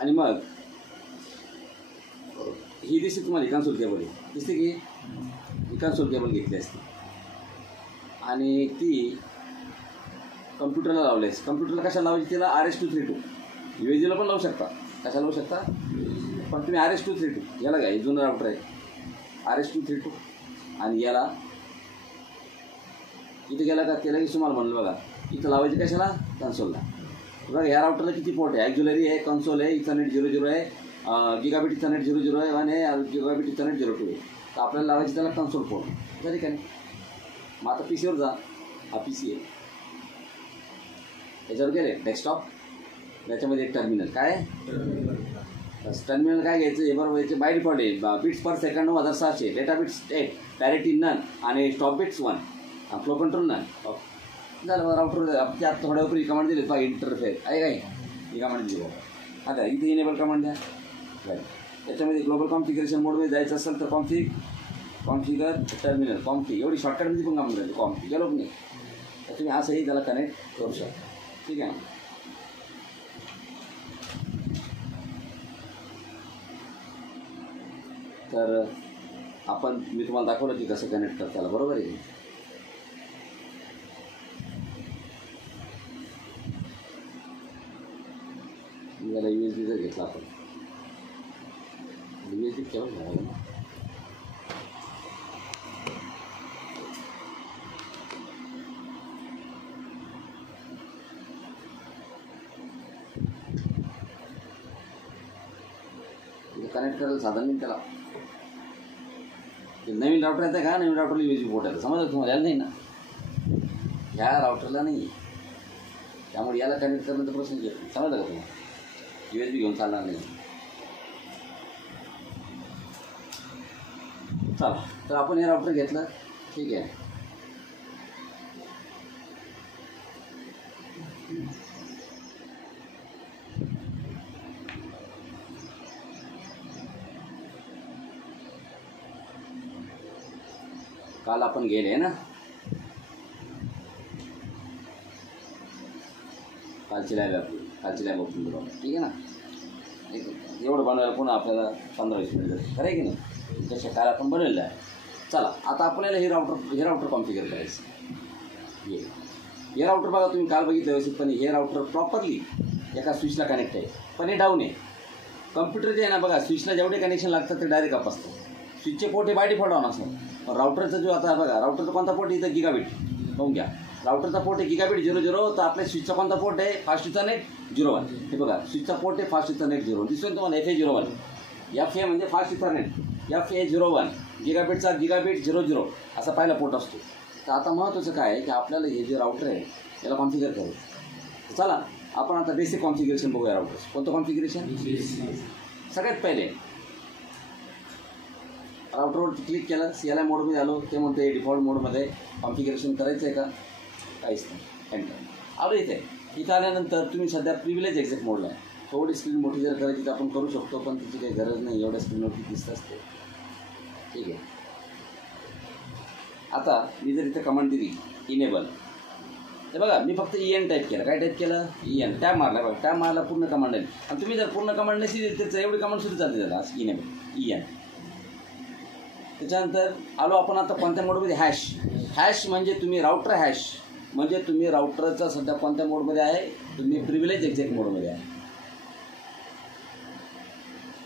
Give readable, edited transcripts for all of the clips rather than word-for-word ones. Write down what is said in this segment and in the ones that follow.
आणि मग ही दिसते तुम्हाला कन्सोल केबल दिसते की ही कन्सोल केबल घेतली असते आणि ती कम्प्युटरला लावली असते. कम्प्युटरला कशाला लावायची? तिला RS-232 UAGला पण लावू शकता. कशाला लावू शकता? पण तुम्ही RS-232 याला घ्या. हे जुनं राउटर आहे RS-232 आणि याला इथं गेला का त्याला की तुम्हाला म्हणलं बघा इथं लावायची कशाला? कन्सोलला. बघा ह्या राउटरला किती पोर्ट आहे? ॲक्झिलरी आहे, कन्सोल आहे, इथरनेट 00 आहे, गिगाबिट इथरनेट 00 आहे आणि गिगाबिट इथरनेट 02 आहे. तर आपल्याला लावायची त्याला कन्सोल पोर्ट झाली का नाही? मग आता PC वर जा. हा PC आहे, याच्यावर गेले डेस्कटॉप, याच्यामध्ये एक टर्मिनल. काय टर्मिनल काय घ्यायचं? हे बरोबर याचे बाय डिफॉल्ट आहे bits per second 9600, data bits 8, parity none आणि stop bits 1, flow control none. झालं मग राउटर त्यात थोड्या वेळ कमांड दिली बघा इंटरफेअर आहे काय ही कमांड दिली बघा. आता इथे इनेबल कमांड द्या. त्याच्यामध्ये ग्लोबल कॉन्फिगरेशन मोडमध्ये जायचं असेल तर कॉन्फिगर टर्मिनल कॉन्फिग एवढी शॉर्टकटमध्ये पण काम करायचं. कॉन्फिग गेलो नाही तर तुम्ही असंही त्याला कनेक्ट करू शकता. ठीक आहे. तर मी तुम्हाला दाखवलं की कसं कनेक्ट करता त्याला, बरोबर आहे. याला USB जर घेतला आपण USB केवळ झाला ना. कनेक्ट करायला साधन नाही त्याला. नवीन राउटर येतं का? नवीन राउटरला USB पोर्ट येतं. समजलं तुम्हाला? याला नाही ना, ह्या राउटरला नाही. त्यामुळे याला कनेक्ट करण्याचा प्रश्न येत नाही. समजलं का तुम्हाला? USB घेऊन चालणार नाही. चला तर आपण हे राउटर घेतलं. ठीक आहे. काल आपण गेले ना, कालची लॅब ओपन करू. ठीक आहे ना. एवढं बनवायला पुन्हा आपल्याला 15-20 मिनिट जाते. खरं आहे की नाही? जसं काल आपण बनवलेलं आहे. चला आता आपल्याला हे राउटर कॉन्फिगर करायचं. हे राउटर बघा तुम्ही काल बघितलं व्यवस्थितपणे. हे राउटर प्रॉपरली एका स्विचला कनेक्ट आहे, पण हे डाऊन आहे. कम्प्युटर जे आहे ना बघा, स्विचला जेवढे कनेक्शन लागतात ते डायरेक्ट अप असतं. स्विचचे पोर्ट हे बाय डिफॉल्ट ऑन असतात. पण राउटरचा जो आता बघा, राउटरचा कोणता पोर्ट इथं गिगाबिट बघून घ्या. राउटरचा पोर्ट आहे गिगाबिट 00. तर आपल्या स्विचचा कोणता पोर्ट आहे? Fast Ethernet 01. हे बघा स्विचचा पोर्ट आहे फास्ट इथरनेट 0. दिसतोय तुम्हाला? FA01. FA म्हणजे फास्ट इथरनेट. FA01 गिगाबिटचा गिगाबिट 00 असा पहिला पोर्ट असतो. तर आता महत्त्वाचं काय आहे की आपल्याला हे जे राउटर आहे याला कॉन्फिगर करायचं. चला आपण आता बेसिक कॉन्फिगरेशन बघूया राउटर. कोणतं कॉन्फिगरेशन? सगळ्यात पहिले राउटरवर क्लिक केलं, CLI मोडमध्ये आलो. ते म्हणते डिफॉल्ट मोडमध्ये कॉन्फिगरेशन करायचं आहे का? काहीच नाही. एंटर आलो. इथं आल्यानंतर तुम्ही सध्या प्रिव्हिलेज एक्झिट मोडला आहे. थोडी स्क्रीन मोठी जर करायची तर आपण करू शकतो, पण त्याची काही गरज नाही. एवढ्या स्क्रीनवरती दिसत असते. ठीक आहे. आता मी जर इथं कमांड दिली इनेबल, तर बघा मी फक्त EN टाईप केलं. काय टाईप केलं? EN. टॅब मारला बघा. टॅब मारला पूर्ण कमांड आहे. आणि तुम्ही जर पूर्ण कमांड नसेल त्याचं एवढी कमांड सुरू चालते त्याला इनेबल EN. त्याच्यानंतर आलो आपण आता कोणत्या मोडमध्ये? हॅश म्हणजे तुम्ही राउटर हॅश म्हणजे तुम्ही राउटरचा सध्या कोणत्या मोडमध्ये आहे? तुम्ही प्रिव्हिलेज एक्झिट मोडमध्ये आहे.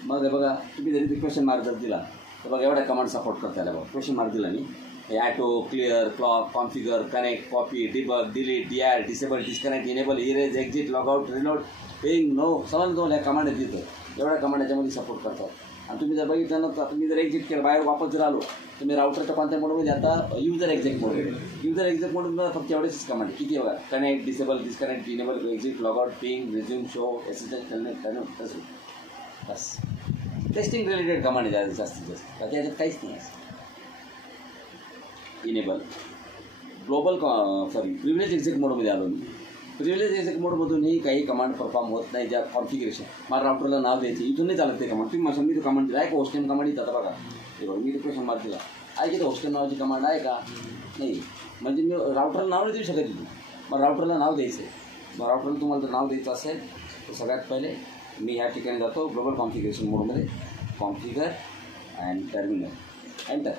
मग बघा तुम्ही जरी क्वेश्चन मार्क जर दिला तर बघा एवढ्या कमांड सपोर्ट करता आल्या. बघा क्वेश्चन मार्क दिला मी. Auto, clear, clock, configure, connect, copy, debug, delete, DIR, disable, disconnect, enable, erase, exit, logout, reload, ping, no. समजलं तुम्हाला? ह्या कमांड आहेत तिथं. एवढ्या कमांड याच्यामध्ये सपोर्ट करतात. आणि तुम्ही जर बघितलं ना तर तुम्ही जर एक्झिट केलं, बाहेर वापस जर आलो, तुम्ही राउटरच्या कोणत्या मोडमध्ये आता युजर एक्झिट मोड. युजर एक्झिट मोडमध्ये फक्त एवढेच कमांड किती बघा? Connect, disable, disconnect, enable, exit, logout, पिंग, रिझ्यूम, शो, SSH, कनेक्ट, तसं बस. टेस्टिंग रिलेटेड कमांड आहे जास्तीत जास्त. बाकी याच्यात काहीच नाही आहे. इनेबल ग्लोबल प्रिव्हिलेज एक्झिट मोडमध्ये आलो मी. प्रिव्हिलेज एक्झिट मोडमधूनही काही कमांड परफॉर्म होत नाही. ज्या कॉन्फिगरेशन मला राउटरला नाव द्यायचे इथून नाही चालत ते कमांड. तुम्ही माझं मी तो कमांड दिला आहे का? होस्टेम कमांड येतात बघा. हे बघा मी तो क्वेश्चन मार्क दिला आहे की तो होस्टेम नावाची कमांड आहे का? नाही. म्हणजे मी राउटरला नाव नाही देऊ शकत. तिथून मग राउटरला नाव द्यायचं आहे. मग राउटरला तुम्हाला जर नाव द्यायचं असेल तर सगळ्यात पहिले मी ह्या ठिकाणी जातो ग्लोबल कॉन्फिगरेशन मोडमध्ये, कॉन्फिगर अँड टर्मिनल एंटर.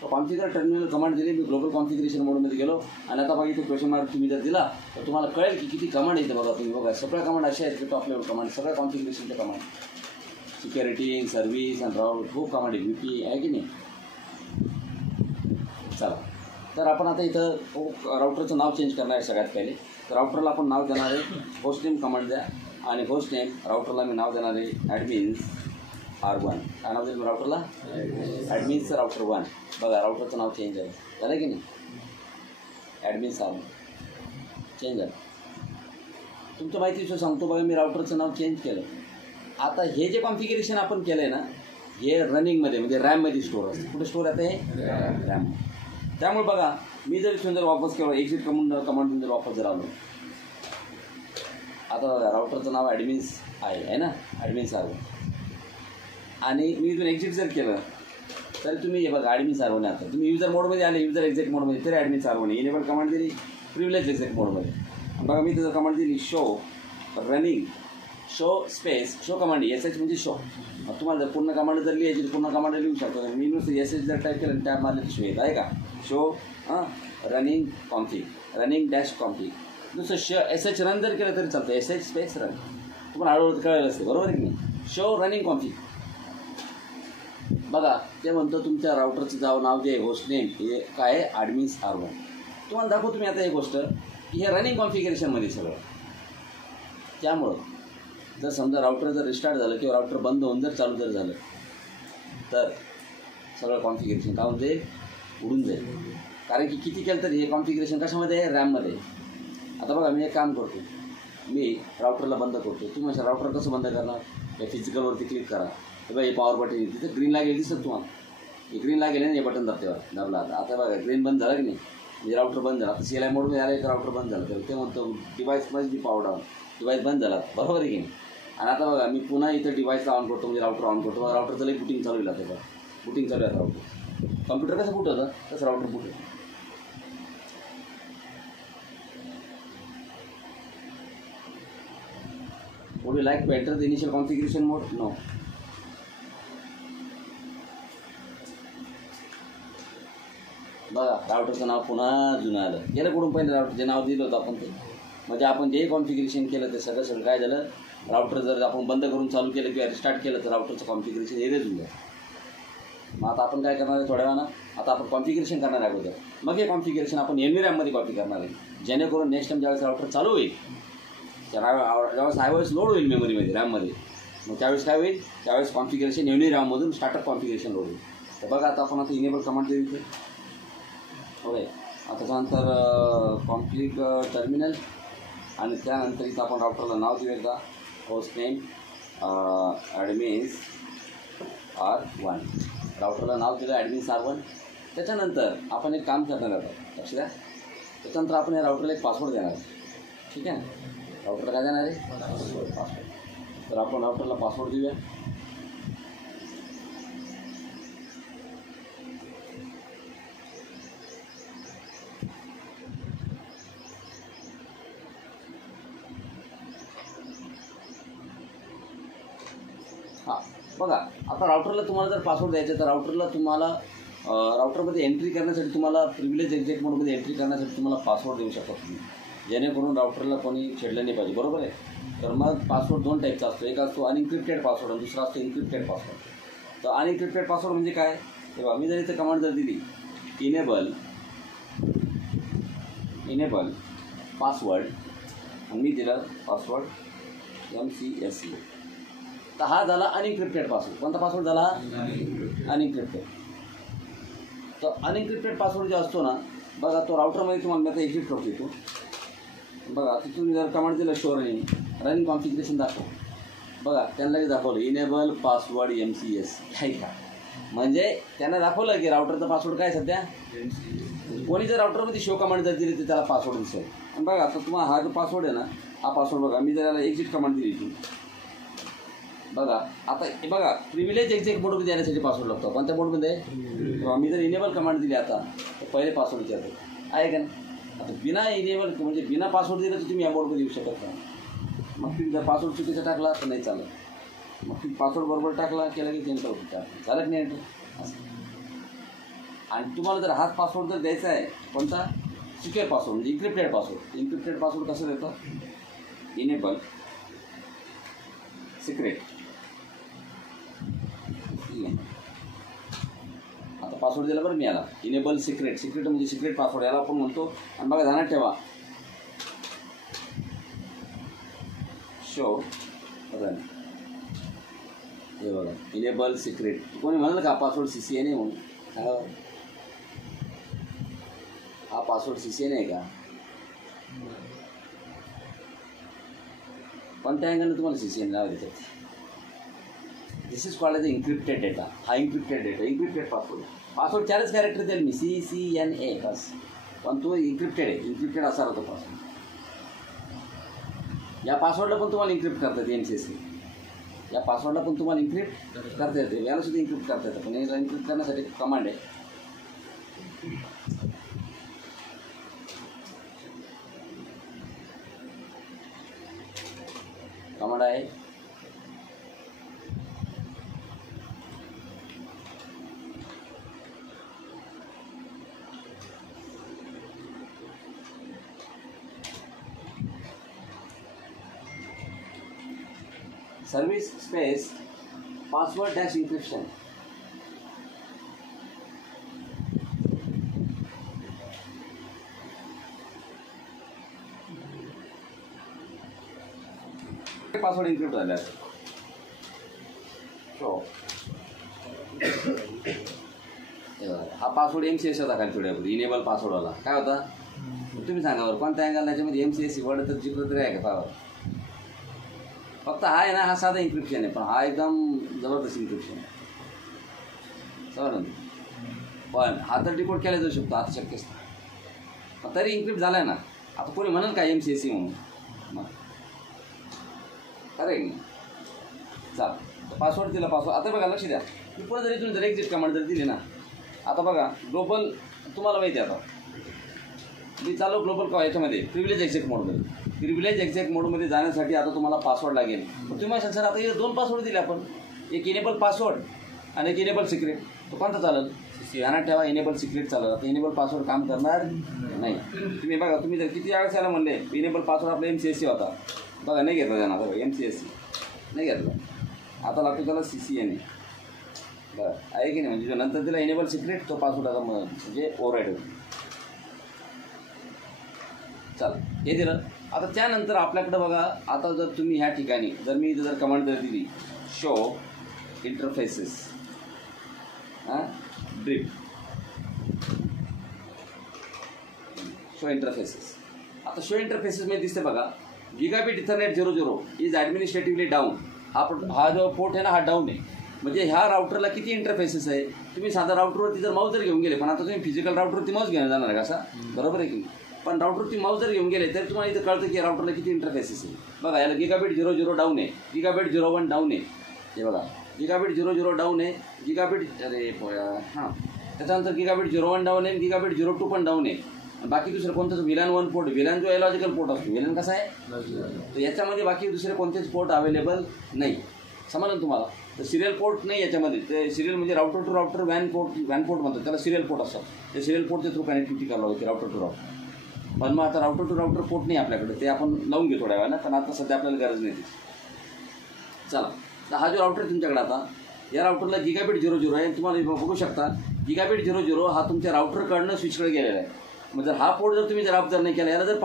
तो कॉन्फिगर टर्मिनल कमांड दिली, मी ग्लोबल कॉन्फिगरेशन मोडमध्ये गेलो. आणि आता बघा इथे क्वेश्चन मार्क तुम्ही जर दिला तर तुम्हाला कळेल की किती कमांड येते. बघा तुम्ही बघा सगळ्या कमांड अशा आहेत की टॉप लेवल कमांड, सगळ्या कॉन्फिगरेशनच्या command, security, service and route, खूप कमांड आहे, VP आहे की नाही. चला, तर आपण आता इथं राऊटरचं नाव चेंज करणार आहे सगळ्यात पहिले. तर राऊटरला आपण नाव देणार आहे होस्ट नेम कमांड द्या, आणि होस्ट नेम राऊटरला मी नाव देणार आहे ॲडमिन्स R1. काय नाव देईल मी राऊटरला? ॲडमिन्स राऊटर 1. बघा राऊटरचं नाव चेंज आहे, झालं की नाही? ॲडमिन्स R1 चेंज झालं. तुमच्या माहितीचं सांगतो बघा, मी राऊटरचं नाव चेंज केलं. आता हे जे कॉन्फिगरेशन आपण केलं आहे ना, हे रनिंगमध्ये म्हणजे रॅममध्ये स्टोअर असते. कुठे स्टोअर आहे हे? रॅम. त्यामुळे बघा मी जर इथून जर वापस केलं, एक्झिट कमांडून जर वापस जर आलो, आता बघा राऊटरचं नाव ॲडमिन्स आहे ना, ॲडमिन्स R1. आणि मी इथून एक्झिट जर केलं तर तुम्ही हे बघा ॲडमिन्स R1 आहे. आता तुम्ही युजर मोडमध्ये आले, युजर एक्झिट मोडमध्ये, तरी ॲडमिन्स R1 आहे. इनेबल कमांड दिली प्रिव्हिलेज एक्झिट मोडमध्ये. बघा मी त्याचं कमांड दिली show running, show space show command, SH म्हणजे शो. तुम्हाला जर पूर्ण कमांड जर लिहायची तर पूर्ण कमांड लिहू शकतो. मी नुसतं SH जर टाईप केलं टॅब मारले शो येत आहे का, show running config, running dash config. नुसतं SH रन जर केलं तरी चालतं, SH स्पेस रन. तुम्हाला हळूहळू कळलं असते, बरोबर आहे की नाही. Show running config. बघा ते म्हणतो तुमच्या राऊटरचं नाव जे होस्ट नेम हे काय आहे, ॲडमिन्स R1. तुम्हाला दाखवतो तुम्ही आता एक गोष्ट की हे रनिंग कॉन्फिगरेशनमध्ये सगळं. त्यामुळं जर समजा राऊटर जर रिस्टार्ट झालं किंवा राऊटर बंद होऊन जर चालू जर झालं तर सगळं कॉन्फिगरेशन काय म्हणजे उडून जाईल. कारण की किती केलं तरी हे कॉन्फिगरेशन कशामध्ये आहे, रॅममध्ये. आता बघा मी एक काम करतो, मी राऊटरला बंद करतो. तुम्ही म्हणजे राऊटर कसं बंद करणार, या फिजिकलवरती क्लिक करा. हे बघा हे पॉवर बटन आहे, तिथे ग्रीन लागेल दिसत तुम्हाला, हे ग्रीन लागेल ना, हे बटन दाबतेवर दाबला. आता बघा ग्रीन बंद झालं की नाही, म्हणजे राऊटर बंद झाला. आता CLI मोडमध्ये आला एक राऊटर बंद झालं तर ते म्हणतो device must be power down, device बंद झाला, बरोबर आहे की नाही. आणि आता बघा मी पुन्हा इथं डिव्हाइसला ऑन करतो, म्हणजे राऊटर ऑन करतो. राऊटरचं लई बुटिंग चालू आहे. आता बुटिंग चालू आहे राऊटर. कम्प्युटर कसं बुट होतं तसं राऊटर बुट होतं. Would you like to enter the initial configuration mode? No. बघा राऊटरचं नाव पुन्हा जुनं आलं. गेलं कुठून पहिले राऊटर जे नाव दिलं होतं आपण ते, म्हणजे आपण जे कॉन्फिगरेशन केलं ते सगळं काय झालं, राऊटर जर आपण बंद करून चालू केलं किंवा रिस्टार्ट केलं तर राऊटरचं कॉन्फिगरेशन एरेज होऊन जाईल. मग आता आपण काय करणार आहे थोड्या वेळानं, आता आपण कॉन्फिगरेशन करणार आहे अगोदर. मग हे कॉन्फिगरेशन आपण NVRAM कॉपी करणार आहे, जेणेकरून नेक्स्ट टाइम ज्यावेळेस राऊटर चालू होईल, ज्यावेळेस iOS लोड होईल मेमरीमध्ये रॅममध्ये, मग त्यावेळेस काय होईल, त्यावेळेस कॉन्फिगरेशन NVRAMमधून स्टार्टअप कॉन्फिगरेशन लोड होईल. तर बघा आता आपण इनेबल कमांड देऊ इथे. ओके, आता त्यानंतर कॉन्फिग टर्मिनल, आणि त्यानंतर इथं आपण राऊटरला नाव देऊ एकदा, होस्ट नेम ॲडमिन्स R1. राऊटरला नाव दिलं ॲडमिन्स R1. त्याच्यानंतर आपण एक काम करणार आहोत, लक्ष द्या. त्याच्यानंतर आपण या राऊटरला एक पासवर्ड देणार आहे, ठीक आहे. राऊटरला काय देणार आहे, पासवर्ड. तर आपण राऊटरला पासवर्ड देऊया. हां बघा, आता राऊटरला तुम्हाला जर पासवर्ड द्यायचा तर राऊटरला तुम्हाला राऊटरमध्ये एंट्री करण्यासाठी तुम्हाला प्रिव्हिलेज एक्झिट मोडमध्ये एंट्री करण्यासाठी तुम्हाला पासवर्ड देऊ शकता तुम्ही, जेणेकरून राऊटरला कोणी छेडलं नाही पाहिजे, बरोबर आहे. तर मग पासवर्ड दोन टाईपचा असतो, एक असतो अनइन्क्रिप्टेड पासवर्ड आणि दुसरा असतो इन्क्रिप्टेड पासवर्ड. तर अनइन्क्रिप्टेड पासवर्ड म्हणजे काय, तेव्हा मी जर इथे कमांड जर दिली इनेबल पासवर्ड आणि मी दिलं पासवर्ड MCSE, तर हा झाला अनइन्क्रिप्टेड पासवर्ड. कोणता पासवर्ड झाला, अनइन्क्रिप्टेड. तर अनइन्क्रिप्टेड पासवर्ड जो असतो ना, बघा तो राऊटरमध्ये तुम्हाला मी आता एक्झिट करतो इथून. बघा तिथून जर कमांड दिलं शो रनिंग कॉन्फिगरेशन दाखव, बघा त्यांनाही दाखवलं इनेबल पासवर्ड MCS काय का, म्हणजे त्यांना दाखवलं की राऊटरचा पासवर्ड काय सध्या, कोणी जर राऊटरमध्ये शो कमांड जर दिली तर त्याला पासवर्ड दिसेल. आणि बघा आता तुम्हाला हा जो पासवर्ड आहे ना, हा पासवर्ड बघा मी जर याला एक्झिट कमांड दिली इथून, बघा आता बघा प्रिव्हिलेज एक्झिट मोडमध्ये येण्यासाठी पासवर्ड लागतो. कोणत्या मोडमध्ये, मी जर इनेबल कमांड दिली आता तर पहिले पासवर्ड विचारतो आहे का नाही. आता बिना इनेबल म्हणजे बिना पासवर्ड दिलं तर तुम्ही या मोडमध्ये येऊ शकत नाही. मग तुम्ही जर पासवर्ड चुकीचा टाकला तर नाही चालत. मग तुम्ही पासवर्ड बरोबर टाकला केला की एंटर होतं झालं की नाही एंटर असं. आणि तुम्हाला जर हाच पासवर्ड जर द्यायचा आहे कोणता सिक्युअर पासवर्ड म्हणजे इन्क्रिप्टेड पासवर्ड. इन्क्रिप्टेड पासवर्ड कसं देतं इनेबल सिक्रेट. आता पासवर्ड दिला बरं मी याला इनेबल सिक्रेट. सिक्रेट म्हणजे सिक्रेट पासवर्ड याला आपण म्हणतो. आणि बघा ध्यानात ठेवा शो बघा हे बघा इनेबल सिक्रेट. कोणी म्हणाल का पासवर्ड CCNA म्हणून हा पासवर्ड CCNA आहे का? कोणत्या अँगलने तुम्हाला CCNA नाव देतात? This is called as encrypted data. हा इन्क्रिप्टेड डेटा इन्क्रिप्टेड पासवर्ड 4च कॅरेक्टर देईल मी CCNA बस. पण तो इन्क्रिप्टेड आहे. इन्क्रिप्टेड असा राहतो पासवर्ड. या पासवर्डला पण तुम्हाला इन्क्रिप्ट करता येते MCSE. या पासवर्डला पण तुम्हाला इन्क्रिप्ट करता येते. याला सुद्धा इन्क्रिप्ट करता येतं. पण याला इन्क्रिप्ट करण्यासाठी कमांड आहे. कमांड आहे service space password dash encryption. Password encrypt झाला हा पासवर्ड MCSE होता खाली थोड्यापूर्वी इनेबल पासवर्डवाला. काय होता तुम्ही सांगा बरं कोणत्या अँगल त्याच्यामध्ये MCSE वर्ड तर जिकडं तरी आहे का पावर. फक्त हा आहे ना हा साधा इन्क्रिप्शन आहे. पण हा एकदम जबरदस्त इन्क्रिप्शन आहे. समजलं पण हा तर डिकोड केला जाऊ शकतो आता शक्यच नाही. तरी इन्क्रिप्ट झाला आहे ना. आता कोणी म्हणेल का MCSE म्हणून मग अरे चाल पासवर्ड दिला. पासवर्ड आता बघा लक्ष द्या. मी पुढे जरी तुम्ही जर एक्झिट कमांड जर दिली ना. आता बघा ग्लोबल तुम्हाला माहिती आहे. आता मी चालू ग्लोबल का याच्यामध्ये प्रिव्हिलेज एक्झॅक्ट मोडमध्ये. प्रिव्हिलेज एक्झॅक्ट मोडमध्ये जाण्यासाठी आता तुम्हाला पासवर्ड लागेल. पण तुम्ही सर आता हे 2 पासवर्ड दिले आपण. एक इनेबल पासवर्ड आणि एक इनेबल सिक्रेट. तो कोणता चालेल? ध्यानात ठेवा इनेबल सिक्रेट चालेल. आता इनेबल पासवर्ड काम करणार नाही. तुम्ही बघा तुम्ही जर किती वेळेस याला म्हणले इनेबल पासवर्ड आपला MCSE होता. बघा नाही घेतला त्यांना. बघा MCSE नाही घेतला. आता लागतो त्याला CCNA. बरं आहे की नाही. म्हणजे जो नंतर तिला इनेबल सिक्रेट तो पासवर्ड आता म्हणजे ओव्हरराईड होतो. चला हे दिलं. आता त्यानंतर आपल्याकडं बघा आता जर तुम्ही ह्या ठिकाणी जर मी जर कमांड जर दिली show interfaces drip show interfaces. आता शो इंटरफेसेसमध्ये दिसते बघा गिगाबिट इथरनेट 00 इज ॲडमिनिस्ट्रेटिव्हली डाऊन. हा जो पोर्ट आहे ना हा डाऊन आहे. म्हणजे ह्या राउटरला किती इंटरफेसेस आहे. तुम्ही साधा राउटरवरती जर माऊस जर घेऊन गेले पण आता तुम्ही फिजिकल राउटरवरती माऊस घेऊन जाणार आहे कसा बरोबर आहे की नाही. पण राउटरवरती माऊस जर घेऊन गेले तर तुम्हाला इथं कळतं की राउटरला किती इंटरफेसेस आहे. बघा याला गिगाबिट 00 डाऊन आहे. गिगाबिट 01 डाऊन आहे. हे बघा गिगाबिट 00 डाऊन आहे. गिगाबिट अरे हां त्याच्यानंतर गिगाबिट 01 डाऊन आहे. गिगाबिट 02 पण डाऊन आहे. बाकी दुसरं कोणतंच व्हिलॅन 1 पोर्ट व्हिलॅन जो एलॉजिकल पोर्ट असतो व्हिलॅन कसा आहे तर याच्यामध्ये बाकी दुसरे कोणतेच पोर्ट अवेलेबल नाही. समजलं तुम्हाला. तर सिरियल पोर्ट नाही याच्यामध्ये. ते सिरियल म्हणजे राउटर टू राउटर वॅन पोर्ट म्हणतात त्याला सिरियल पोर्ट असतात. ते सिरियल पोर्टच्या थ्रू कनेक्टिव्हिटी करावं लागते राउटर टू राउटर. पण मग आता राउटर टू राउटर पोर्ट नाही आपल्याकडे. ते आपण लावून घेऊ थोड्या वेळानं पण आता सध्या आपल्याला गरज नाही. चला तर हा जो राउटर आहे तुमच्याकडे आता या राउटरला गिगाबिट 00 आहे. तुम्हाला बघू शकता गिगाबिट 00 हा तुमच्या राउटरकडनं स्विचकडे गेलेला आहे. मग जर हा पोर्ट जर तुम्ही जर ऑफ जर नाही केला याला जर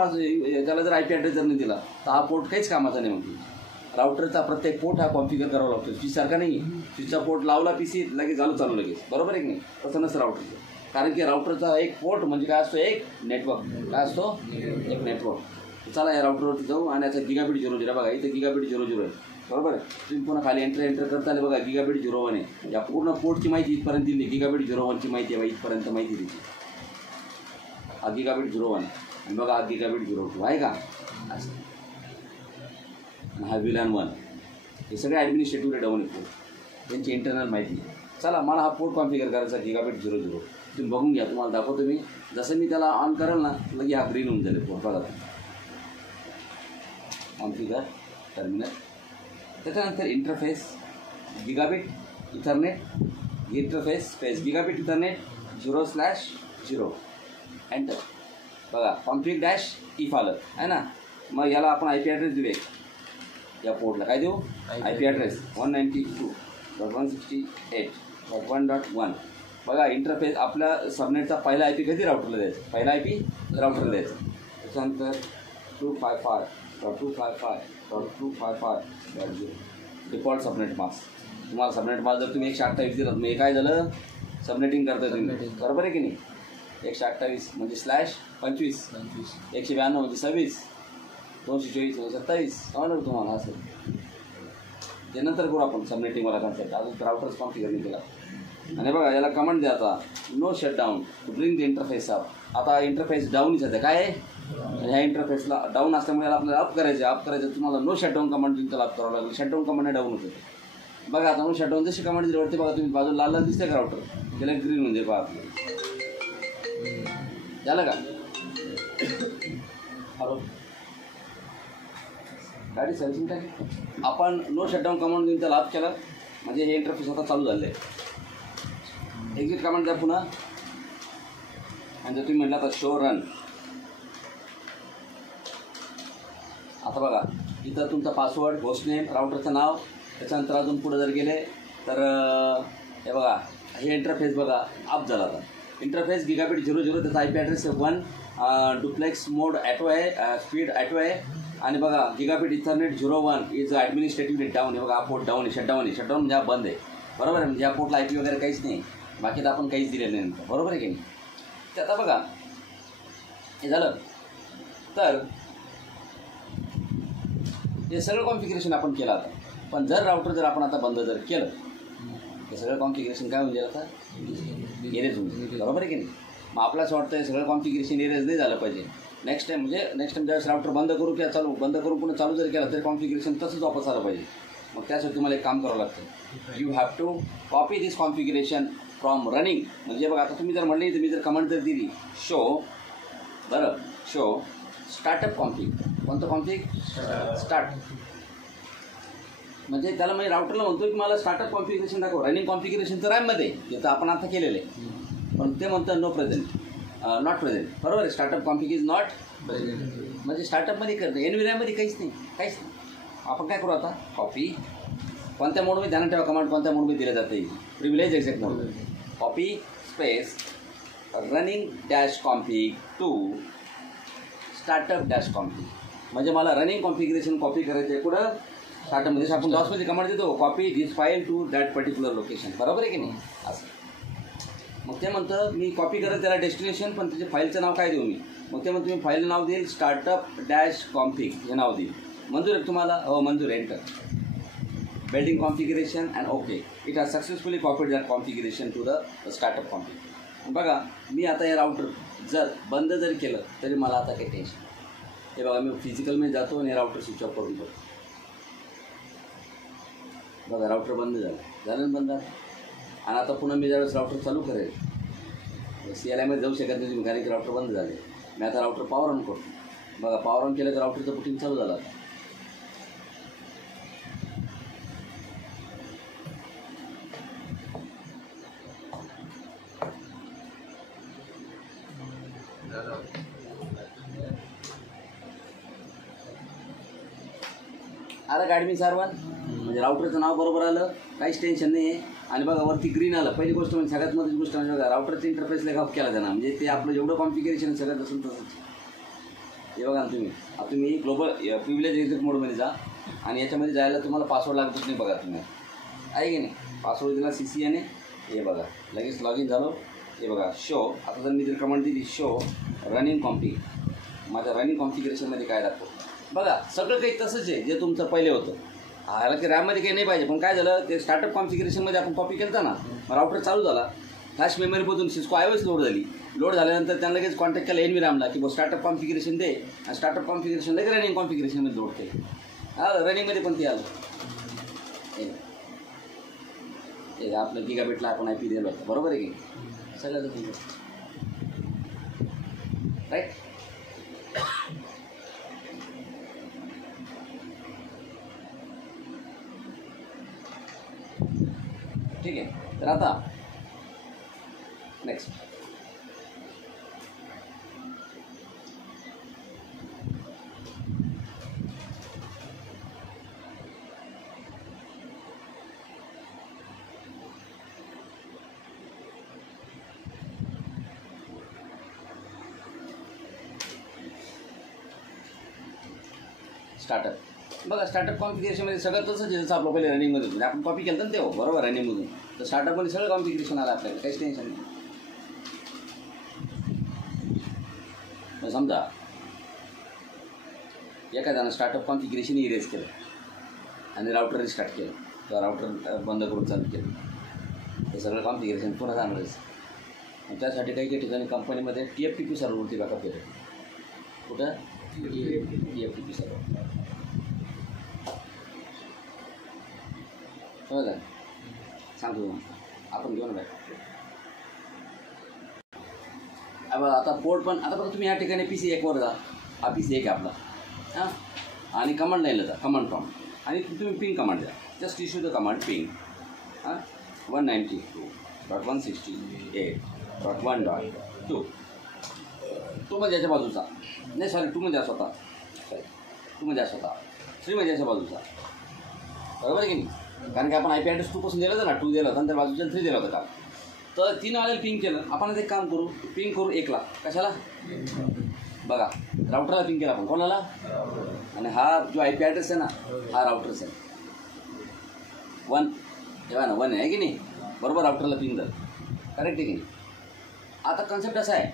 त्याला जर IP ॲड्रेस जर नाही दिला तर हा पोर्ट काहीच कामाचा नाही. म्हणतो राउटरचा प्रत्येक पोर्ट हा कॉन्फिगर करावा लागतो. स्विचसारखा नाही. स्विचचा पोर्ट लावला PC लगेच चालू लगेच बरोबर आहे की नाही. तसं नसतं राउटरचं. कारण की राउटरचा एक पोर्ट म्हणजे काय असतो एक नेटवर्क. काय असतो एक नेटवर्क. चला या राउटरवरती जाऊ आणि याचा गिगाबिट 00 बघा इथे गिगाबिट 00 आहे बरोबर आहे. तुम्ही पुन्हा खाली एंटर करता आले बघा गिगाबिट 01 आहे. या पूर्ण पोर्टची माहिती इथपर्यंत दिली. गिगाबिट 01ची माहिती आहे इथपर्यंत माहिती दिली. हा गिगाबिट 01 आणि बघा हा गिगाबिट 02 आहे का. हा व्हिलॅन 1 हे सगळे ॲडमिनिस्ट्रेटिव्हली डाऊन आहेत. त्यांची इंटरनल माहिती. चला मला हा पोर्ट कॉन्फिगर करायचा गिगाबिट 00. तुम्ही बघून घ्या. तुम्हाला दाखवतो मी. जसं मी त्याला ऑन करेल ना लगे हा ग्रीन होऊन जाईल पोर्ट. बघा कॉन्फिगर टर्मिनल. त्याच्यानंतर interface gigabit Ethernet interface space gigabit Ethernet 0/0 enter. बघा कॉन्फिग डॅश इफ आलं आहे ना. मग याला आपण आय पी ॲड्रेस देऊ. या पोर्टला काय देऊ? I P address 192.168.1.1. बघा इंटरफेस आपल्या सबनेटचा पहिला आय पी कधी राउटरला द्यायचा? पहिला आय पी राउटरला द्यायचा. त्याच्यानंतर 255.255.255.0 डिफॉल्ट सबनेट मास्क. तुम्हाला सबनेट मास्क जर तुम्ही 128 दिलं मग हे काय झालं? सबनेटिंग करताय तुम्ही, बरोबर आहे की नाही? 128 म्हणजे /25 192 म्हणजे 26 224 म्हणजे 27. कळलं तुम्हाला? असं ते नंतर करू आपण सबनेटिंग वाला कन्सेप्ट. अजून राउटर्स कॉन्फिगर नाही केला. आणि बघा याला कमांड द्यायचा no shutdown to bring the interface up. आता इंटरफेस डाऊनच आहे काय आहे? ह्या इंटरफेसला डाऊन असल्यामुळे याला आपल्याला अप करायचं. तुम्हाला नो शटडाऊन कमांड देऊन त्याला अप करावं लागेल. शटडाऊन कमांड डाऊन होते. बघा आता नो शटडाऊन जशी कमांड दिली वाटते बघा तुम्ही बाजूला लाल दिसते का राउटर? त्याला ग्रीन म्हणजे पहा झालं का? हॅलो गाडी सर्व्हिसिंग टाकी. आपण नो शटडाऊन कमांड देऊन त्याला अप केलं म्हणजे हे इंटरफेस आता चालू झालं आहे. एक्झिट कमांड द्या पुन्हा. आणि जर तुम्ही म्हटलं आता शो रन. आता बघा इथं तुमचा पासवर्ड, होस्ट नेम, राउटरचं नाव. त्याच्यानंतर अजून पुढे जर गेले तर हे बघा हे इंटरफेस बघा अप झाला. आता इंटरफेस गिगाबिट 0/0 त्याचा I P address 1 duplex mode auto आहे, स्पीड ॲटो आहे. आणि बघा गिगाबिट इथरनेट 0/1 इज ॲडमिनिस्ट्रेटिव्हली डाऊन. हे बघा हा पोर्ट डाऊन आहे, शटडाऊन आहे. शटडाऊन म्हणजे हा बंद आहे, बरोबर आहे. म्हणजे या पोर्टला आय पी वगैरे काहीच नाही, बाकी तर आपण काहीच दिलेलं नाही, बरोबर आहे की नाही? ते आता बघा हे झालं. तर हे सगळं कॉन्फिगरेशन आपण केलं आता. पण जर राउटर जर आपण आता बंद जर केलं हे सगळं कॉन्फिगरेशन काय होऊन जाईल? आता एरेज होऊन जाईल, बरोबर आहे की नाही? मग आपल्याला असं वाटतं हे सगळं कॉन्फिगरेशन एरेज नाही झालं पाहिजे. नेक्स्ट टाइम ज्यावेळेस राउटर बंद करू किंवा बंद करून पुन्हा चालू जर केलं तरी कॉन्फिगरेशन तसंच वापस आलं पाहिजे. मग त्यासाठी तुम्हाला एक काम करावं लागतं. You have to copy this configuration from running. म्हणजे बघा आता तुम्ही जर म्हणले तुम्ही जर कमांड जर दिली शो स्टार्टअप कॉन्फिग. कोणतं कॉन्फिग? स्टार्ट. म्हणजे त्याला मी राउटरला म्हणतो की मला स्टार्टअप कॉन्फिगरेशन दाखव. रनिंग कॉन्फिगरेशन तर रॅममध्ये ते तर आपण आता केलेलं आहे. पण ते म्हणतं नॉट प्रेझेंट, बरोबर आहे. Startup config is not present. म्हणजे स्टार्टअपमध्ये करतं एनव्हिरॅमध्ये काहीच नाही. आपण काय करू आता? कॉपी कोणत्या मोडमध्ये ध्यानात ठेवा. कमांड कोणत्या मोडमध्ये दिलं जाते? Privilege exact mode. Copy space running dash config to startup dash config. म्हणजे मला रनिंग कॉन्फिगरेशन कॉपी करायचं आहे कुठं? स्टार्टअपमध्ये. आपण डॉसमध्ये कमांड देतो copy this file to that particular location, बरोबर आहे की नाही? असं मग ते म्हणतं मी कॉपी करत त्याला डेस्टिनेशन, पण त्याच्या फाईलचं नाव काय देऊ मी? मग ते म्हणतो मी फाईल नाव देईल स्टार्टअप डॅश कॉन्फिग हे नाव देईल. मंजूर आहे तुम्हाला? हो मंजूर. Enter. Building configuration and okay. It has successfully copied that configuration to the startup config. बघा मी आता हे राउटर जर बंद जर केलं तरी मला आता काही टेन्शन. हे बघा मी फिजिकलमध्ये जातो आणि हे राउटर स्विच ऑफ करून करतो. बघा राउटर बंद झालं बंद. आणि आता पुन्हा मी ज्यावेळेस राउटर चालू करेल CLI जाऊ शकत नाही तुम्ही, कारण की राउटर बंद झाले. मी आता राउटर पॉवर ऑन करतो. बघा पॉवर ऑन केलं तर राउटरचं बुटिंग चालू झालं. आलं का ॲडमिन सर्वन? म्हणजे राउटरचं नाव बरोबर आलं, काहीच टेन्शन नाही आहे. आणि बघा वरती ग्रीन आलं. पहिली गोष्ट म्हणजे सगळ्यात महत्त्वाची गोष्ट म्हणजे बघा राउटरचं इंटरफेस लेआउट केला त्यांना. म्हणजे ते आपलं जेवढं कॉन्फिगरेशन सगळं असेल तसंच. हे बघा ना तुम्ही ग्लोबल प्रिव्हिलेज एक्झिट मोडमध्ये जा आणि याच्यामध्ये जायला तुम्हाला पासवर्ड लागतच नाही. बघा तुम्ही आहे की नाही? पासवर्ड दिला CCN आहे. हे बघा लगेच लॉग इन झालो. हे बघा शो. आता जर मी जर कमांड दिली शो रनिंग कॉन्फिग, माझ्या रनिंग कॉन्फिगरेशनमध्ये काय दाखवतो? बघा सगळं काही तसंच आहे जे तुमचं पहिले होतं. ह्याला की रॅममध्ये काही नाही पाहिजे. पण काय झालं ते स्टार्टअप कॉन्फिगरेशनमध्ये आपण कॉपी केलं ना, राउटर चालू झाला. फ्लॅश मेमरीमधून सिस्को iOS लोड झाली. लोड झाल्यानंतर त्यांना लगेच कॉन्टॅक्ट केला NVRAMला की स्टार्टअप कॉन्फिगरेशन दे. आणि स्टार्टअप कॉन्फिगरेशन लगेच रनिंग कॉन्फिगरेशनमध्ये लोड केलं. रनिंगमध्ये पण ते आलं. हे आपलं गिगाबिटला आपण IP दिलं होतं, बरोबर आहे की सगळं राईट. ठीक आहे. तर आता नेक्स्ट स्टार्टअप. बघा स्टार्टअप कॉन्फिगरेशनमध्ये सगळं तसंच जसं आपलं पहिले रनिंगमध्ये म्हणजे आपण कॉपी केलं ना तेव्हा बरोबर रनिंगमधून. तर स्टार्टअपमध्ये सगळं कॉन्फिगरेशन आलं आपल्याला, काहीच टेन्शन नाही. समजा एखाद्यानं स्टार्टअप कॉन्फिगरेशन इरेज केलं आणि राउटर रिस्टार्ट केलं किंवा राउटर बंद करून चालू केलं, तर सगळं कॉन्फिगरेशन पुन्हा जाणारच. त्यासाठी काही काही ठिकाणी कंपनीमध्ये TFTP सर्व्हरवरती बॅकअप केलं. कुठं TFTP सर्व्हर समजा सांगतो आपण घेऊ ना. आता पोर्ट पण आता बघा तुम्ही या ठिकाणी PC 1 वर जा. हा PC 1 आहे आपला हां, आणि कमांड लाईनला जा, कमांड प्रॉम्प्ट, आणि तुम्ही पिंग कमांड द्या. जस्ट इश्यू द कमांड पिंग 192.168.1.2. तो म्हणजे याच्या बाजूचा नाही, सॉरी 2 म्हणजे असा होता, 2 म्हणजे असा होता, 3 म्हणजे याच्या बाजूचा, बरोबर आहे की नाही. कारण की आपण IP ॲड्रेस 2 पासून दिला होता ना, 2 दिला होता आणि त्या बाजूच्या 3 दिला होता का. तर 3 वाल्याला पिंग केलं आपण. एक काम करू, पिंग करू 1ला. कशाला बघा, राउटरला पिंग केला आपण. कोणाला? आणि हा जो IP ॲड्रेस आहे ना, हा राउटरचा आहे 1. तेव्हा ना 1 आहे की नाही, बरोबर. राउटरला पिंग झालं, करेक्ट आहे की नाही. आता कन्सेप्ट असा आहे,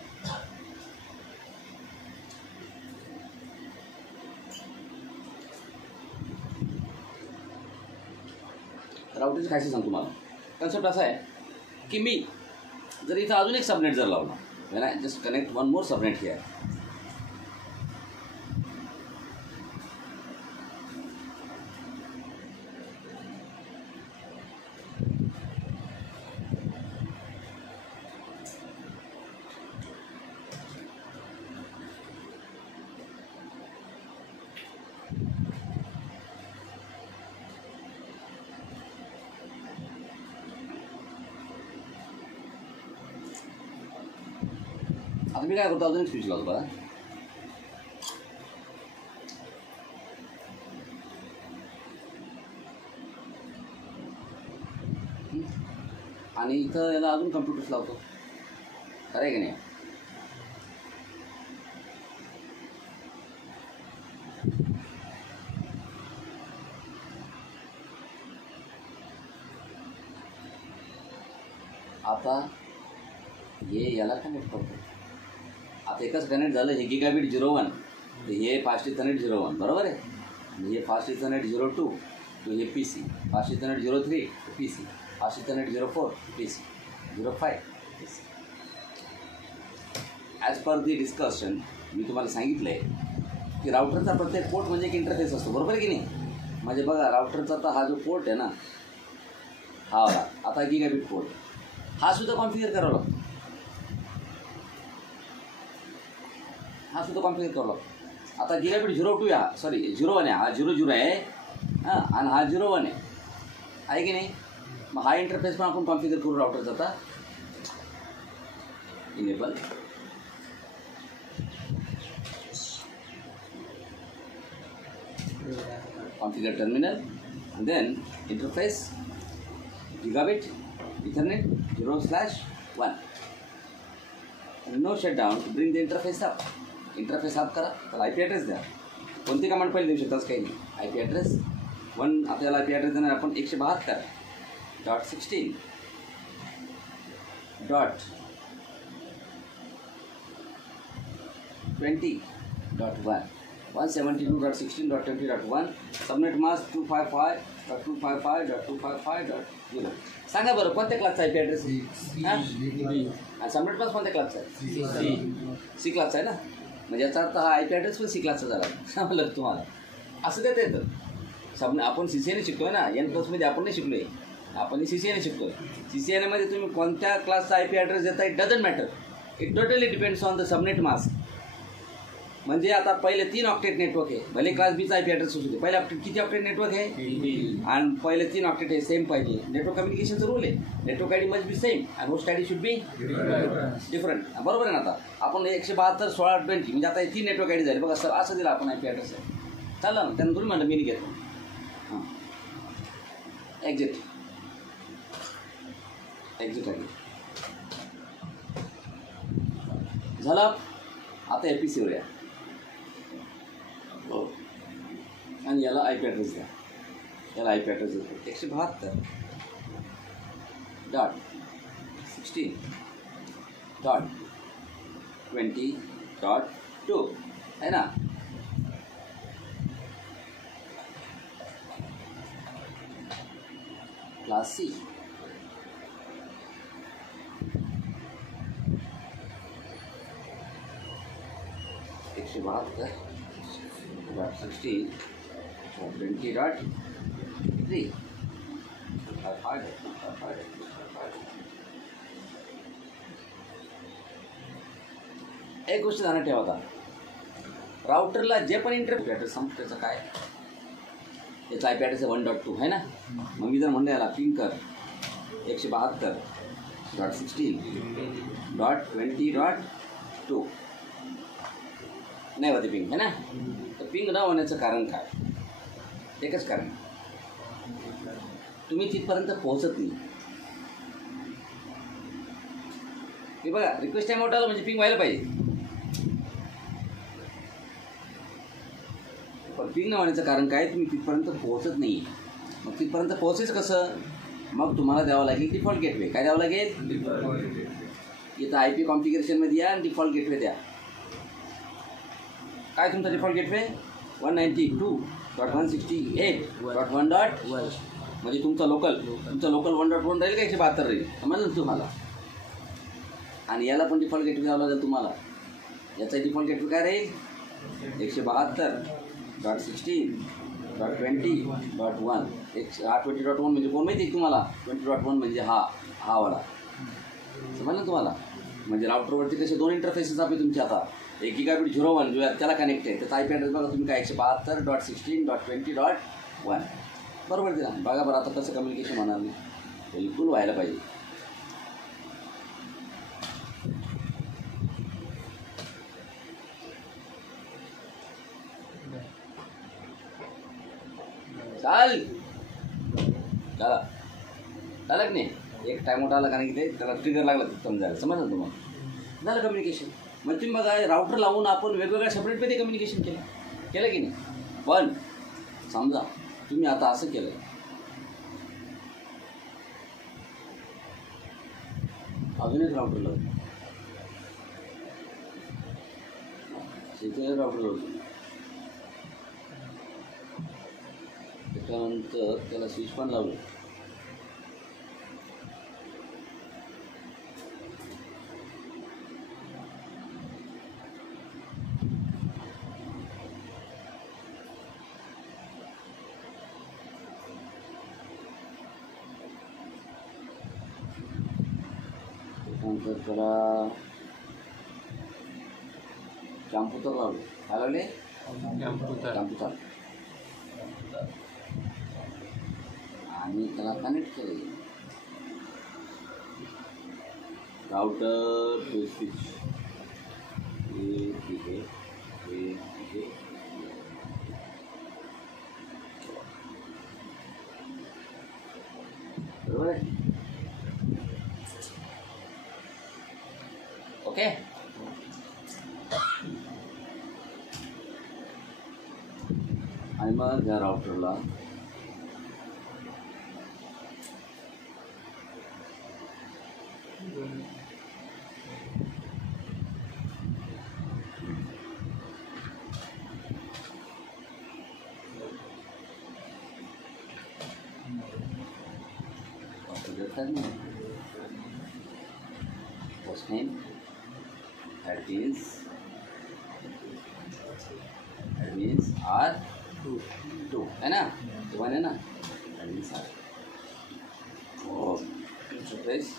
राउटरची खायचं सांगतो तुम्हाला. कन्सेप्ट असा आहे की मी जर इथं अजून एक सबनेट जर लावला, when I just connect one more subnet here, आता मी काय करतो, अजून एक स्विच लावतो बघा. आणि इथं याला अजून कम्प्युटर्स लावतो, खरं आहे की नाही. आता हे याला कनेक्ट करतो. आता एकच कनेक्ट झालं, हे गिगाबिट 01, तर हे फास्ट इथरनेट 01, बरोबर आहे. आणि हे फास्ट इथरनेट 02, तो हे PC, fast ethernet 03 PC, fast ethernet 04 PC, 05 PC. As per the discussion मी तुम्हाला सांगितलं आहे की राउटरचा प्रत्येक पोर्ट म्हणजे एक इंटरफेस असतो, बरोबर आहे की नाही. म्हणजे बघा राउटरचा तर हा जो पोर्ट आहे ना, हा आता गिगाबिट पोर्ट, हा सुद्धा कॉन्फिगर करावा लागतो, हा सुद्धा कॉन्फिगर करावा लागतो. आता गिगाबिट 02 आहे, सॉरी 01 आहे, हा 00 आहे हां, आणि हा 01 आहे की नाही. मग हा इंटरफेस पण आपण कॉन्फिगर करू राउटरचा. आता enable configure terminal and then interface gigabit ethernet 0/1 and no shutdown to bring the interface up. Interface आप करा, त्याला IP ॲड्रेस द्या. कोणती कमांड पहिले देऊ शकताच काही नाही. IP ॲड्रेस 1 आपल्याला IP ॲड्रेस देणार आपण 116.16.20.1 172.16.20.1 सबनेट मास्क 255.255.255.0. सांगा बरं कोणत्या क्लासचा IP ॲड्रेस हां, आणि सबनेट मास्क कोणत्या क्लासचा आहे? C क्लासचा आहे ना. म्हणजे याचा अर्थ हा IP ॲड्रेस पण C क्लासचा झाला. समजलं तुम्हाला. असं देता येतं. आपण CCNA शिकतोय ना, N+मध्ये आपण नाही शिकलोय, आपण CCNA शिकतोय. CCNAमध्ये तुम्ही कोणत्या क्लासचा IP ॲड्रेस देता, it doesn't matter. It totally depends on the subnet mask. म्हणजे आता पहिले 3 ऑक्टेट नेटवर्क आहे, भले क्लास बीचा आयपी ॲड्रेस असू दे. पहिले ऑक्टेट किती ऑक्टेट नेटवर्क आहे आणि पहिले 3 ऑक्टेट आहे, सेम पाहिजे. नेटवर्क कम्युनिकेशनचा रूल आहे, network ID must be same आणि host ID should be different. बरोबर आहे ना. आता आपण 172 1620 म्हणजे आता 3 नेटवर्क आयडी झाले बघा सर. असं दिलं आपण आयपी ॲड्रेस आहे, चाललं ना. त्यांना तुम्ही म्हणलं मी नाही घेतो. हां एक्झिट आयडी झालं. आता APCवर या आणि याला आयपी ॲड्रेस द्या. याला आयपी ॲड्रेस देतो 172.16.20.2 है ना. Class C. $172.16.20.3. एक गोष्ट ध्यानात ठेवा. आता राउटरला जे पण इंटरनेट ॲड्रेस सांगतो त्याचं काय, याचा आयपी ॲड्रेस 1.2 आहे ना. मग मी जर म्हणलं याला पिंग कर 172.16.20.2 नाही होते पिंग है ना. तर पिंग न होण्याचं कारण काय, एकच कारण, तुम्ही तिथपर्यंत पोहोचत नाही. हे बघा रिक्वेस्ट टाइम आउट आला म्हणजे पिंग व्हायला पाहिजे, पण पिंग न होण्याचं कारण काय, तुम्ही तिथपर्यंत पोहोचत नाही. मग तिथपर्यंत पोहोचेच कसं, मग तुम्हाला द्यावं लागेल डिफॉल्ट गेटवे. काय द्यावं लागेल, इथं आयपी कॉन्फिगरेशनमध्ये या आणि डिफॉल्ट गेटवे द्या. काय तुमचा डिफॉल्ट गेटवे 192.168.1.1 म्हणजे तुमचं लोकल 1.1 राहील का 172 राहील समजलं तुम्हाला. आणि याला पण डिफॉल्ट गेटवे द्यावं लागेल तुम्हाला. याचा डिफॉल्ट गेटवे काय राहील 172.16.20.1. 20.1 म्हणजे कोण माहिती आहे तुम्हाला, 20.1 म्हणजे हा वाला समजलं तुम्हाला. म्हणजे राउटरवरती कसे 2 इंटरफेसेस आपले तुमचे. आता 1 गिगाबिट 01 जो त्याला कनेक्ट आहे, त्याचा आयपी ॲड्रेस बघा तुम्ही काय 172.16.20.1 बरोबर दिला. बघा बरं आता कसं कम्युनिकेशन होणार नाही, बिलकुल व्हायला पाहिजे. झाला की नाही. एक टाइम आउट आला कारण की ते त्याला ट्रिगर लागला समजायला, समजलं तुम्हाला. झालं कम्युनिकेशन. मग तुम्ही बघा राउटर लावून आपण वेगवेगळ्या सेपरेटमध्ये कम्युनिकेशन केलं की नाही. पण समजा तुम्ही आता असं केलं, अजून एक राउटर लावतो, राउटर लावतो, त्याच्यानंतर त्याला स्विच पण लावलं. त्याच्यानंतर त्याला कॅम्प्युटर लावले. काय लावले, कॅम्प्युटर, आणि त्याला कनेक्ट केले राउटर टू स्विच. ठीक आहे, बरोबर आहे. ओके. आणि मग या राउटरला first name, admins R2 है ना, 1 है ना, admins R. और इंटरफेस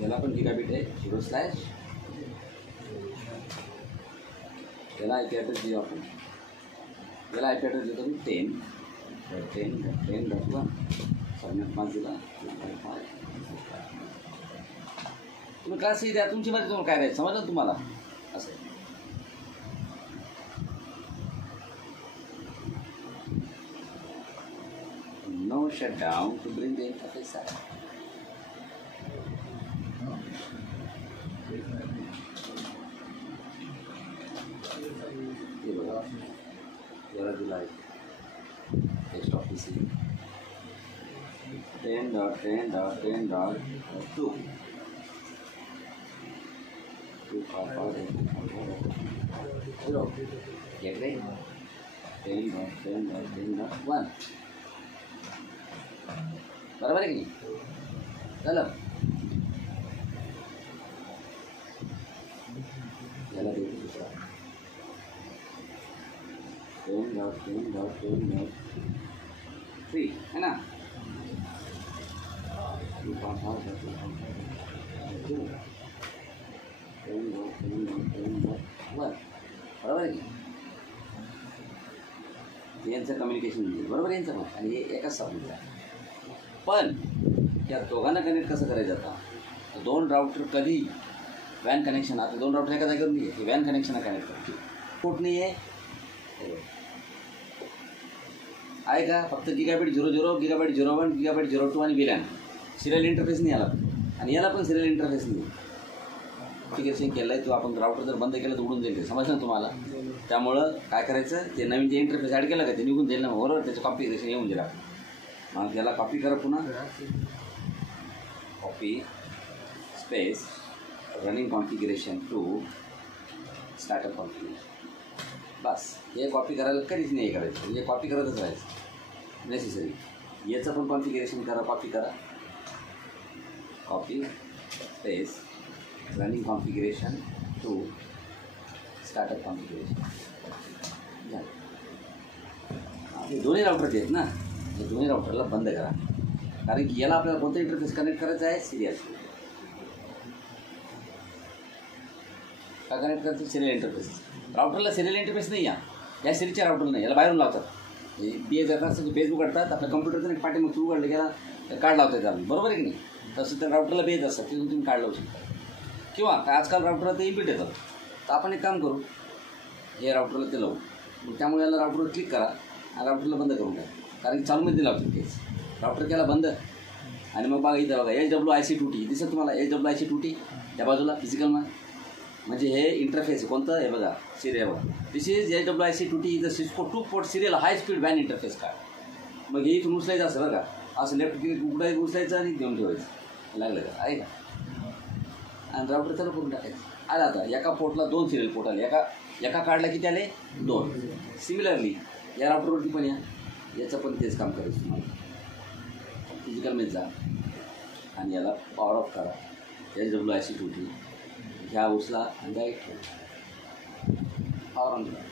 याला पण गिगाबिट आहे 0/. याला आय पी ॲड्रेस देऊ आपण. याला आय पी ॲड्रेस देतो मी 10.10.1 सबनेट मार्क दिला. तुम्ही क्लास द्या तुमची मध्ये तुम्हाला काय राहायचं समजलं तुम्हाला असं. No shutdown to bring the interface up. Here are the light. Text of PC. 10.10.10.2. 255.0. Get ready. 10.10.10.1. बरोबर आहे की नाही. झालं. याला देऊ दुसरा 10.10.10.3 है ना. 10.10.10.1 बरोबर आहे की. यांचं कम्युनिकेशन बरोबर यांचं पण आणि हे एकाच सबनेट आहे. पण या दोघांना कनेक्ट कसं करायचं आता. दोन राउटर कधी वॅन कनेक्शन आता दोन राउटर एका जागेवर नाही आहे. हे वॅन कनेक्शनला कनेक्ट करतो. पोर्ट नाही आहे का फक्त गिगाबाईट 00 गिगाबाईट 01 गिगाबाईट 02 आणि विलॅन. सिरियल इंटरफेस नाही याला आणि याला पण सिरियल इंटरफेस नाही. कॉन्फिगरेशन केलं आहे तो आपण राउटर जर बंद केलं तर उडून जाईल. समजलं ना तुम्हाला. त्यामुळं काय करायचं ते नवीन जे इंटरफेस ॲड केलं का ते निघून जाईल ना बरोबर. त्याचं कॉन्फिगरेशन येऊन जाईल. मग याला कॉपी करा पुन्हा. Copy space running configuration to startup configuration. बस हे कॉपी करायला कधीच नाही करायचं. म्हणजे कॉपी करतच राहायचं नेसेसरी. याचं पण कॉन्फिगरेशन करा. कॉपी करा. Copy space running configuration to startup configuration. हे दोन्ही राउटर आहेत ना. हे दोन्ही राउटरला बंद करा. कारण की याला आपल्याला कोणतं इंटरफेस कनेक्ट करायचं आहे सिरियल. का कनेक्ट करायचं सिरियल इंटरफेस. राउटरला सिरियल इंटरफेस नाही या सिरीजच्या राउटरला नाही. याला बाहेरून लावतात. बी एस असं फेसबुक काढतात आपल्या कम्प्युटरचं एक पाठी मग सुरू काढलं गेला कार्ड लावता येतं आम्ही बरोबर आहे की नाही. तसं त्या राउटरला बेज असतात तिथून तुम्ही कार्ड लावू शकता. किंवा आजकाल राउटरला ते इम्पिट येतात. तर आपण एक काम करू हे राउटरला ते लावू. त्यामुळे याला राउटरवर क्लिक करा आणि राउटरला बंद करून द्या. कारण की चालूमध्ये लावतो केस. राउटर केला बंद आणि मग बघा इथं बघा HWIC2T दिसत तुम्हाला. HWIC2T त्या बाजूला फिजिकल म्हणजे हे इंटरफेस कोणतं हे बघा सिरियल बघा. This is HWIC2T is a Cisco 2 port serial high speed वॅन इंटरफेस कार्ड. मग हे इथून उचलायचं असं बरं का. असं लेफ्ट क्लिक उघडायचं उचलायचं आणि देऊन ठेवायचं लागलं का आहे का. आणि राउटर चालू करून टाकायचं. आला आता एका पोर्टला 2 सिरियल पोर्ट आले. एका कार्डला किती आले 2. सिमिलरली या राउटरवरती पण याचं पण तेच काम करायचं तुम्हाला. फिजिकलमध्ये जा आणि याला पॉवर ऑफ करा. HWIC2T ह्या उचला आणि डायरेक्ट ठेवा. पॉवर ऑन करा.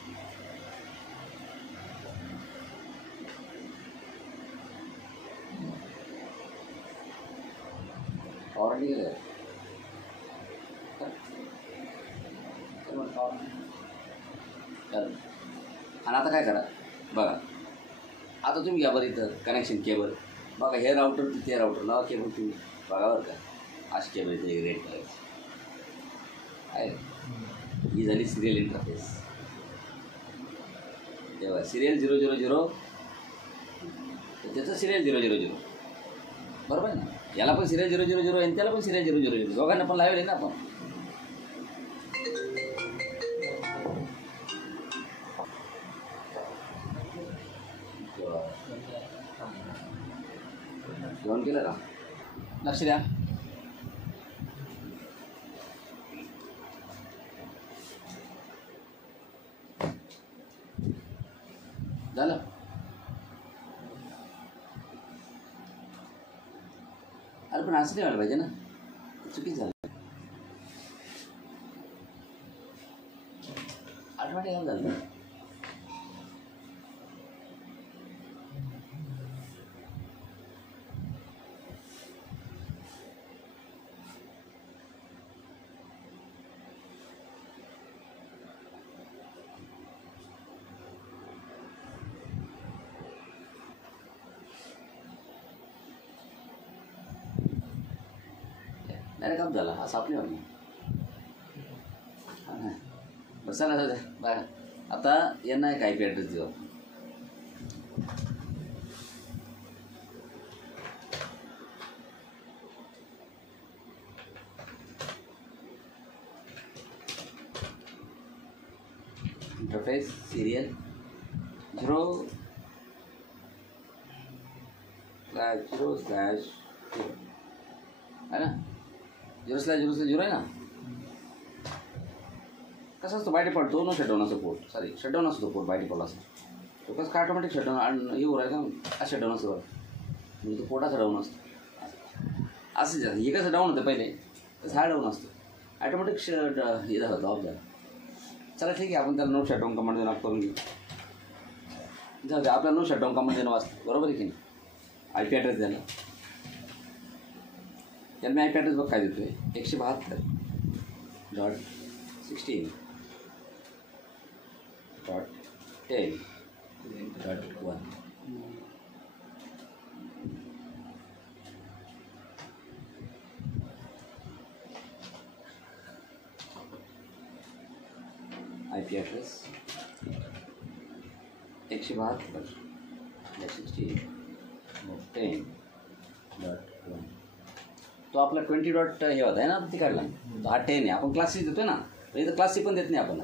पॉवर ऑन गेलं आणि आता काय करा बघा. आता तुम्ही घ्या बरं इथं कनेक्शन केबल बघा. हे राउटर ते राउटर लावा केबल तुम्ही बघा बरं का. अशी केबल इथे रेड करायची आहे. ही झाली सिरियल इंटरफेस. तेव्हा सिरियल 000 त्याचं सिरियल 000 बरोबर आहे ना. याला पण सिरियल 000 आणि त्याला पण सिरियल 000 दोघांना पण लावले ना आपण. जेवण केलं का लक्ष द्या. झालं. अरे पण असं नाही व्हायला पाहिजे ना. चुकीच झालं. आठवड्यात यायला झालं. डायरेक्ट अप झाला असं आपली वाटलं. बरं चला बाय. आता यांना एक IP ॲड्रेस देऊ. इंटरफेस सिरियल 0/0/0 है ना, 0/0/0 आहे ना. कसं असतं बाय डिफॉल्ट तो शटडाऊन असतो पोर्ट, सॉरी शटडाऊन असतो पोर्ट बाय डिफॉल्ट असतो. तो कसं काय ऑटोमॅटिक शटडाऊन येऊ राहिला का शटडाऊन असतो म्हणजे तो पोर्टाचा डाऊन असतो असं. हे कसं डाऊन होतं पहिले तसं हा डाऊन असतो ॲटोमॅटिक हे झालं ऑफ झालं. चला ठीक आहे, आपण त्याला नो शटडाऊन कमांड देणं करून घेऊ. जाऊ दे, आपल्याला नो शटडाऊन कमांड देणं वाचतं बरोबर आहे की नाही. IP ॲड्रेस द्यायला त्याला मी IP ॲड्रेस बघ काय देतो आहे 172.16.10.1. IP address 172.16.10.1. तो आपला 20 डॉट हे होता आहे ना तिकडला, तो हा 10 आहे. आपण क्लासेस देतो ना, इथं क्लासेस पण देत नाही आपण.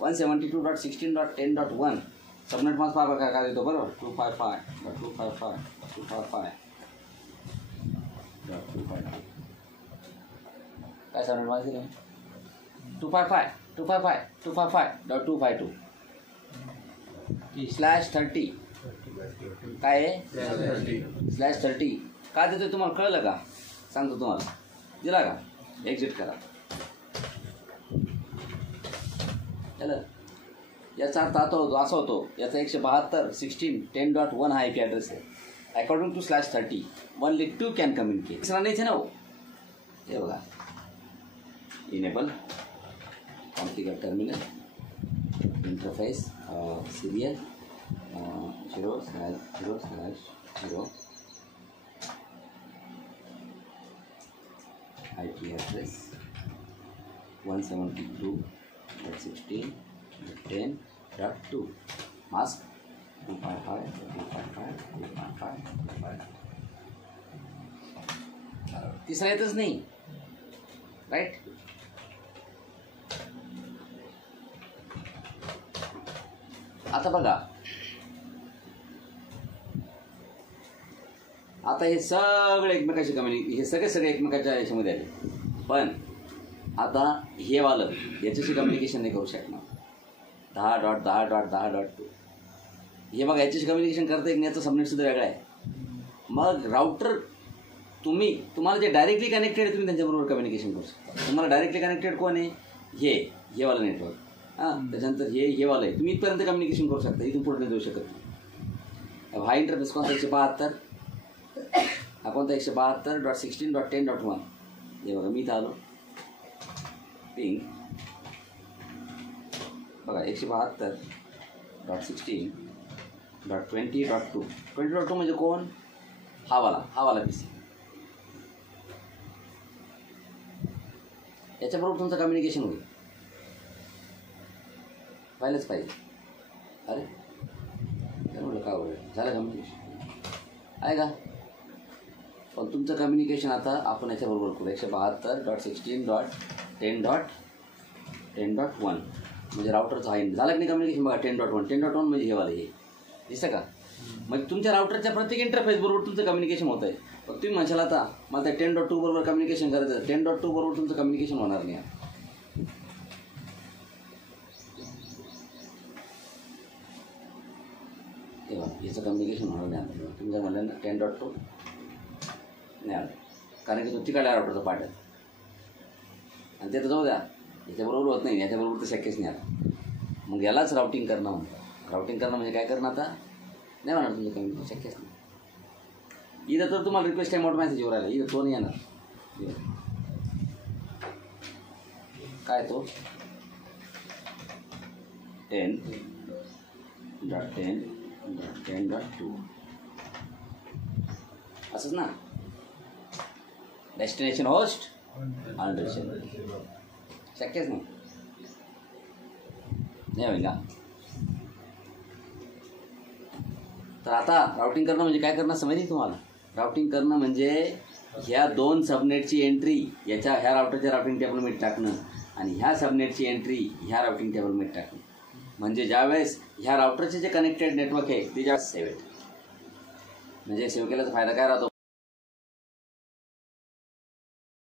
172.16.10.1 सबनेट मास पाहा काय देतो बरोबर. 255.255.255.255 काय सबनेट मास दिलं 255.255.252/30 काय आहे /30 का देतोय तुम्हाला कळलं का, सांगतो तुम्हाला. दिला का, एक्झिट करा. चला, याचा अर्थ आता होतो असा होतो याचा 172.16.10.1 हा IP ॲड्रेस आहे. According to /30 only 2 can communicate. दुसरा नाहीच आहे ना हो. हे बघा, enable configure terminal interface serial 0/0/0 IP address 172.16.10.2 mask 255. तिसरा येतच नाही राईट. आता बघा, आता हे सगळे एकमेकाशी हे सगळे एकमेकाच्या याच्यामध्ये आले. पण आता हे वालं याच्याशी कम्युनिकेशन नाही करू शकणार. 10.10.10.2 हे बघा याच्याशी कम्युनिकेशन करता येईल. याचं सबनेट सुद्धा वेगळं आहे. मग राऊटर तुम्हाला जे डायरेक्टली कनेक्टेड आहे तुम्ही त्यांच्याबरोबर कम्युनिकेशन करू शकता. तुम्हाला डायरेक्टली कनेक्टेड कोण आहे, हे वालं नेटवर्क. त्याच्यानंतर हे वालं आहे, तुम्ही इथपर्यंत कम्युनिकेशन करू शकता, इथून पुढे देऊ शकत नाही. हा इंटरफेस कोणता 172 हा कोणता 172.16.10.1. हे बघा मी इथं आलो पिंग बघा 172.16.20.2. 20.2 म्हणजे कोण, हा वाला PC. याच्याबरोबर तुमचं कम्युनिकेशन होईल, व्हायलाच पाहिजे. अरे काय म्हटलं का होईल, झालं कम्युनिकेशन आहे का. पण तुमचं कम्युनिकेशन आता आपण याच्याबरोबर करू 172.16.10.10.1 म्हणजे राउटरचं आहे. झालं की नाही कम्युनिकेशन. बघा 10.1 10.1 म्हणजे हे वालं हे दिसतं का. मग तुमच्या राउटरच्या प्रत्येक इंटरफेस बरोबर तुमचं कम्युनिकेशन होतं आहे. मग तुम्ही म्हणशाल आता मला त्या 10.2 बरोबर कम्युनिकेशन करायचं आहे, 10.2 बरोबर तुमचं कम्युनिकेशन होणार नाही. तेव्हा याचं कम्युनिकेशन होणार नाही. तुम्ही जर म्हणलं ना 10.2 नाही आलं, कारण की तो तिकडल्या राउटरचा पार्ट आहे आणि ते तर जाऊ द्या, याच्याबरोबर होत नाही, याच्याबरोबर तर शक्यच नाही आता. मग यालाच राउटिंग करणं म्हणतात. राउटिंग करणं म्हणजे काय करणं, आता नाही म्हणणार तुमचं कम्युनिकेशन शक्यच नाही. इथं तर तुम्हाला रिक्वेस्ट टाईम आउट मेसेज येऊ राहिला, इथं तो नाही येणार. काय तो 10.10.10.2 असंच ना. डेस्टिनेशन होस्ट शक्यच नाही, नाही होईल का? तर आता राउटिंग करणं म्हणजे काय करणं समजली तुम्हाला? राउटिंग करणं म्हणजे ह्या 2 सबनेटची एंट्री ह्या राउटरच्या राउटिंग टेबलमध्ये टाकणं आणि ह्या सबनेटची एंट्री ह्या राउटिंग टेबलमध्ये टाकणं. म्हणजे ज्यावेळेस ह्या राउटरचे जे कनेक्टेड नेटवर्क आहे ते ज्यावेळेस सेव्ह आहे, म्हणजे सेव्ह केल्याचा फायदा काय राहतो?